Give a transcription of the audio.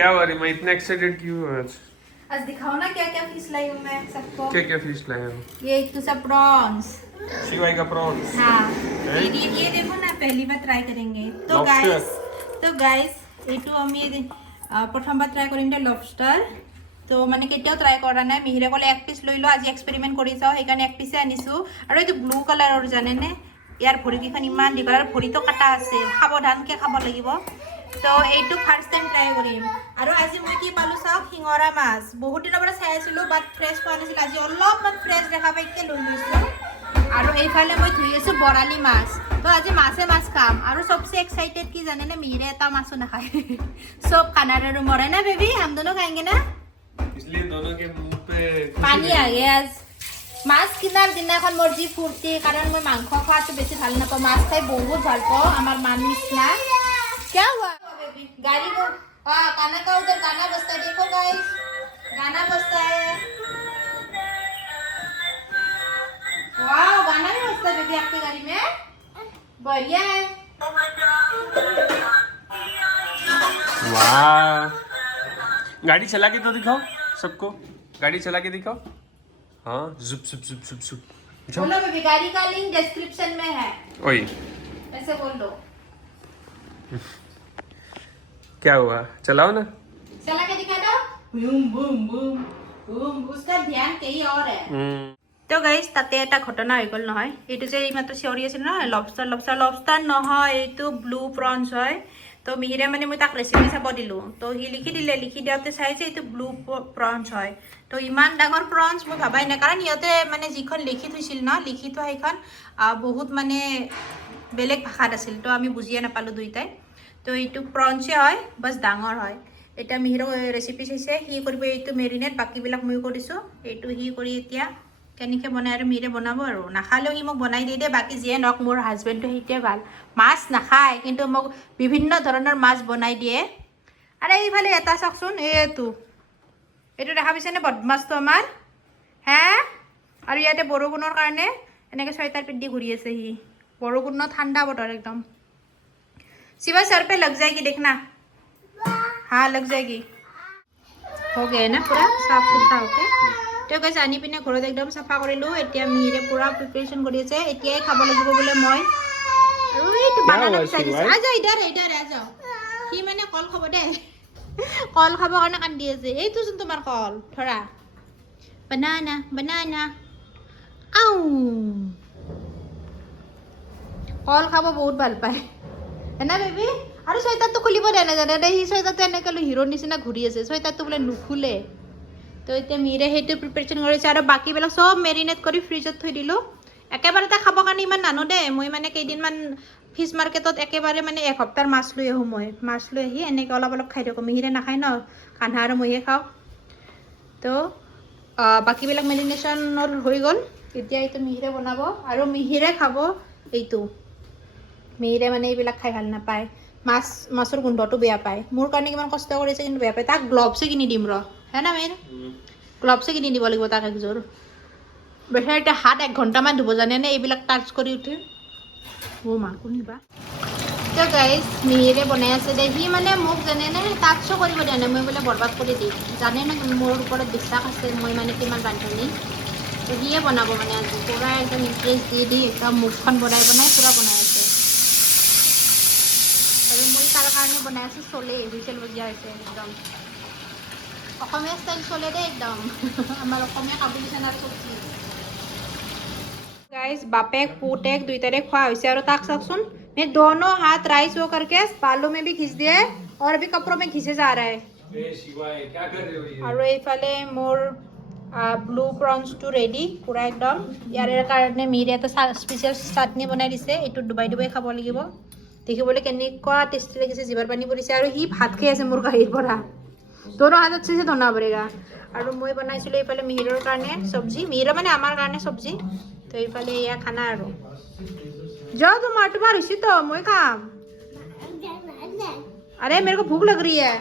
क्या हो रही, मैं इतना एक्साइटेड क्यों हूँ आज दिखाओ ना क्या क्या फिश लाई हूँ मैं सबको। क्या क्या फिश लाए हो? ये एक तो सब प्रॉन्स। शिवाई का प्रॉन्स। हाँ ये देखो ना, पहली बार ट्राई करेंगे तो Lobster. गाइस এইটো আমি প্ৰথমবাৰ ট্ৰাই কৰিম দে লবষ্টাৰ। তো মানে কেতিয়াও ট্ৰাই কৰা নাই। মিহিৰে ক'লে এক পিচ লৈ লো, আজি এক্সপেৰিমেণ্ট কৰি চাওঁ, সেইকাৰণে এক পিচে আনিছোঁ। আৰু এইটো ব্লু কালাৰৰ জানেনে, ইয়াৰ ভৰিকেইখন ইমান দীঘল আৰু ভৰিটো কাটা আছে, সাৱধানকৈ খাব লাগিব। তো এইটো ফাৰ্ষ্ট টাইম ট্ৰাই কৰিম। আৰু আজি মই কি পালোঁ চাওক, শিঙৰা মাছ। বহুত দিনৰ পৰা চাই আছিলোঁ বাট ফ্ৰেছ পোৱা নাছিলোঁ, আজি অলপমান ফ্ৰেছ দেখা পাইকে লৈ লৈছোঁ। আৰু এইফালে মই ধুই আছোঁ বৰালি মাছ। তো আজি মাছে মাছ খাম। আৰু চবচে এক্সাইটেড কি জানেনে, মিহিৰে এটা মাছো নাখায়। চব খানাৰ আৰু মৰে না বেবি, हम दोनों खाएंगे ना, इसलिए दोनों के मुंह पे পানী আগে। আজ মাছ কিনাৰ দিনাখন মোৰ যি ফূৰ্তি, কাৰণ মই মাংস খোৱাটো বেছি ভাল নাপাওঁ, মাছ খাই বহুত ভাল পাওঁ, আমাৰ মান নিচিনা। क्या हुआ बेबी, गाड़ी को खाना का उधर गाना बजता है, देखो गाइस गाना बजता है। वाह, गाना भी बजता है बेबी आपकी गाड़ी में, बढ़िया है। वाह, गाड़ी चला के तो दिखाओ सबको, गाड़ी चला के दिखाओ। हाँ, जुप जुप जुप जुप जुप। बोलो बेबी, गाड़ी का लिंक डिस्क्रिप्शन में है, ओए ऐसे बोल दो। क्या हुआ, चलाओ ना। चला के दिखा दो, बूम बूम बूम बूम, उसका ध्यान कहीं और है। তো গাইজ তাতে এটা ঘটনা হৈ গ'ল নহয়, এইটো যে এইমাত্ৰ চিঞৰি আছিল নহয়, লবষ্টাৰ লবষ্টাৰ লবষ্টাৰ নহয়, এইটো ব্লু প্ৰনছ হয়। তো মিহিৰে মানে মই তাক ৰেচিপি চাব দিলোঁ, তো সি লিখি দিলে, লিখি দিওঁতে চাই যে এইটো ব্লু প্ৰনছ হয়। তো ইমান ডাঙৰ প্ৰনছ মই ভাবাই নাই, কাৰণ সিহঁতে মানে যিখন লিখি থৈছিল ন, লিখি থোৱা সেইখন বহুত মানে বেলেগ ভাষাত আছিল, তো আমি বুজিয়ে নাপালোঁ দুইটাই। তো এইটো প্ৰনছে হয়, বাছ ডাঙৰ হয়। এতিয়া মিহিৰক ৰেচিপি চাইছে, সি কৰিব এইটো মেৰিনেট, বাকীবিলাক মই কৰিছোঁ। এইটো সি কৰি এতিয়া কেনেকৈ বনাই আৰু মিহিৰে বনাব, আৰু নাখালেও সি মোক বনাই দি দিয়ে। বাকী যিয়ে নহওক মোৰ হাজবেণ্ডটো সেইটোৱে ভাল, মাছ নাখায় কিন্তু মোক বিভিন্ন ধৰণৰ মাছ বনাই দিয়ে। আৰু এইফালে এটা চাওকচোন, এইটো দেখা পাইছেনে বদমাছটো আমাৰ, হে। আৰু ইয়াতে বৰষুণৰ কাৰণে এনেকৈ চুৱেটাৰ পিন্ধি ঘূৰি আছে সি, বৰষুণ ঠাণ্ডা বতৰ একদম। शिवा सर पे लग जाएगी देखना, हाँ लग जाएगी। हो गया ना पूरा साफ सुथरा होके। तो गाइस आनी पिने घरत एकदम साफा কৰিলোঁ। এতিয়া মিহিৰে পুৰা প্ৰিপাৰেশ্যন কৰি আছে, এতিয়াই খাব লাগিব বোলে মই। আৰু এইটো বানানা বিচাৰি আছে, আজা ইধাৰ ইধাৰ আজা। সি মানে কল খাব দে, কল খাবৰ কাৰণে কান্দি আছে। এইটোচোন তোমাৰ কল, ধৰা বানানা বানানা। আউ, কল খাব বহুত ভাল পায় না বেবি। আৰু চুৱেটাৰটো খুলিব দিয়া নাজানে দে, সি চুৱেটাৰটো এনেকৈ হিৰোৰ নিচিনা ঘূৰি আছে, চুৱেটাৰটো বোলে নুখুলে। তো এতিয়া মিহিৰে সেইটো প্ৰিপাৰেশ্যন কৰিছে, আৰু বাকীবিলাক চব মেৰিনেট কৰি ফ্ৰিজত থৈ দিলোঁ। একেবাৰতে খাবৰ কাৰণে ইমান নানো দেই, মই মানে কেইদিনমান ফিছ মাৰ্কেটত একেবাৰে মানে এসপ্তাহৰ মাছ লৈ আহোঁ। মই মাছ লৈ আহি এনেকৈ অলপ অলপ খাই থাকোঁ। মিহিৰে নাখায় ন, কান্ধা আৰু মইহে খাওঁ। তো বাকীবিলাক মেৰিনেশ্যনৰ হৈ গ'ল, এতিয়া এইটো মিহিৰে বনাব আৰু মিহিৰে খাব এইটো। মিহিৰে মানে এইবিলাক খাই ভাল নাপায়, মাছৰ গোন্ধটো বেয়া পায়। মোৰ কাৰণে কিমান কষ্ট কৰিছে কিন্তু বেয়া পায়। তাক গ্লভছে কিনি দিম ৰ, হে না মেইন গ্লভছে কিনি দিব লাগিব তাক একযোৰ। বেচাৰ এতিয়া হাত 1 ঘণ্টামান ধুব জানেনে এইবিলাক টাচ কৰি উঠি। অ' মা কোনিবা। তো গাইজ মিহিৰে বনাই আছে দে, সি মানে মোক জানেনে টাচো কৰিব দিয়া নাই, মই বোলে বৰবাদ কৰি দিম। জানে ন মোৰ ওপৰত বিশ্বাস আছে, মই মানে কিমান ৰান্ধনি। তো সিয়ে বনাব মানে আজি পূৰা একদম ইণ্টাৰেষ্ট দি একদম মুখখন বনাই পূৰা বনাই আছে। আৰু মই তাৰ কাৰণে বনাই আছোঁ চলে, হুইচেল বজিয়া হৈছে একদম অসমীয়া ষ্টাইল চলে দেই একদম। আমাৰ অসমীয়া কাবুলী চানাৰ চব্জি। गाइस बापेक पुटेक दुइटारे खा होइसे, और ताक चाकचोन मैं दोनों हाथ राइस वो करके बालों में भी खींच दिए और अभी कपड़ों में खींचे जा रहा है। क्या कर रहे हो ये? और এইফালে মোৰ ব্লু প্ৰনছটো ৰেডি পুৰা একদম। ইয়াৰে কাৰণে মিহিৰে এটা স্পেচিয়েল চাটনি বনাই দিছে, এইটো ডুবাই ডুবাই খাব লাগিব। দেখিবলৈ কেনেকুৱা টেষ্টি লাগিছে, জিভাৰ পানী পৰিছে। আৰু সি ভাত খাই আছে মোৰ কাঁহীৰ পৰা, दोनों हाथ अच्छे से धोना पड़ेगा। और मैं बनाइছিলোঁ এইফালে মিহিৰৰ কাৰণে চব্জি, মিহিৰৰ মানে আমাৰ কাৰণে চব্জি। তো এইফালে এয়া খানা আৰু যাও, তোমাৰ হৈছে তো মই খাম। अरे मेरे को भूख लग रही है।